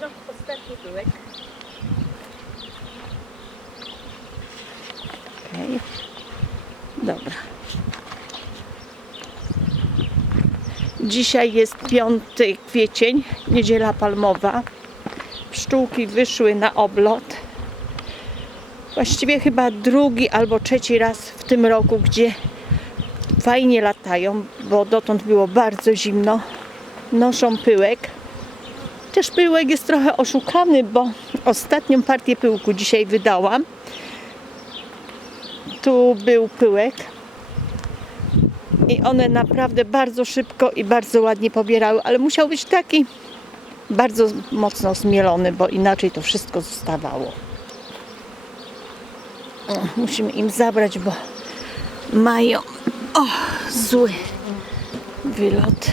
No, ostatni. Okej. Dobra. Dzisiaj jest 5 kwiecień, niedziela palmowa. Pszczółki wyszły na oblot. Właściwie chyba drugi albo trzeci raz w tym roku, gdzie fajnie latają, bo dotąd było bardzo zimno. Noszą pyłek. Też pyłek jest trochę oszukany, bo ostatnią partię pyłku dzisiaj wydałam. Tu był pyłek. I one naprawdę bardzo szybko i bardzo ładnie pobierały, ale musiał być taki bardzo mocno zmielony, bo inaczej to wszystko zostawało. Musimy im zabrać, bo mają o, zły wylot.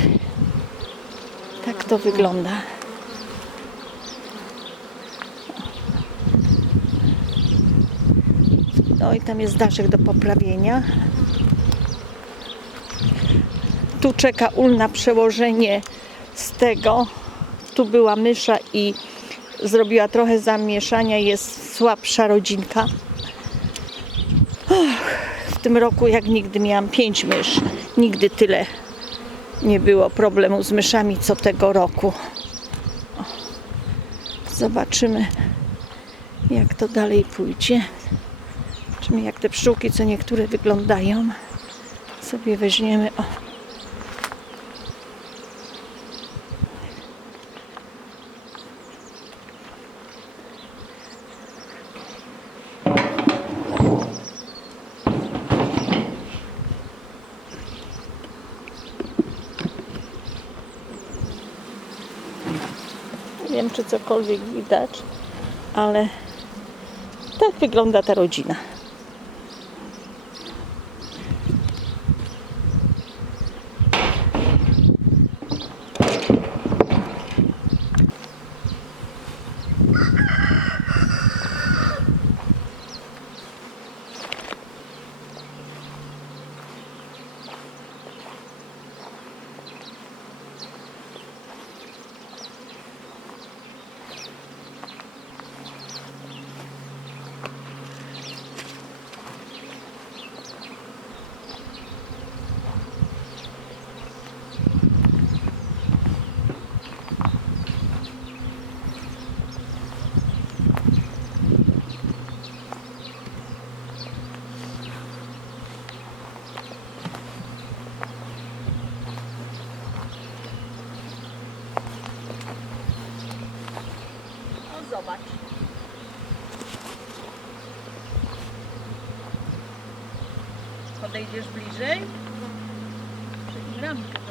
Tak to wygląda. No i tam jest daszek do poprawienia. Tu czeka ul na przełożenie z tego. Tu była mysza i zrobiła trochę zamieszania. Jest słabsza rodzinka. W tym roku jak nigdy miałam pięć mysz. Nigdy tyle nie było problemu z myszami co tego roku. Zobaczymy jak to dalej pójdzie. Jak te pszczółki, co niektóre wyglądają. Sobie weźmiemy. O. Nie wiem, czy cokolwiek widać, ale tak wygląda ta rodzina. Zobacz. Podejdziesz bliżej? Do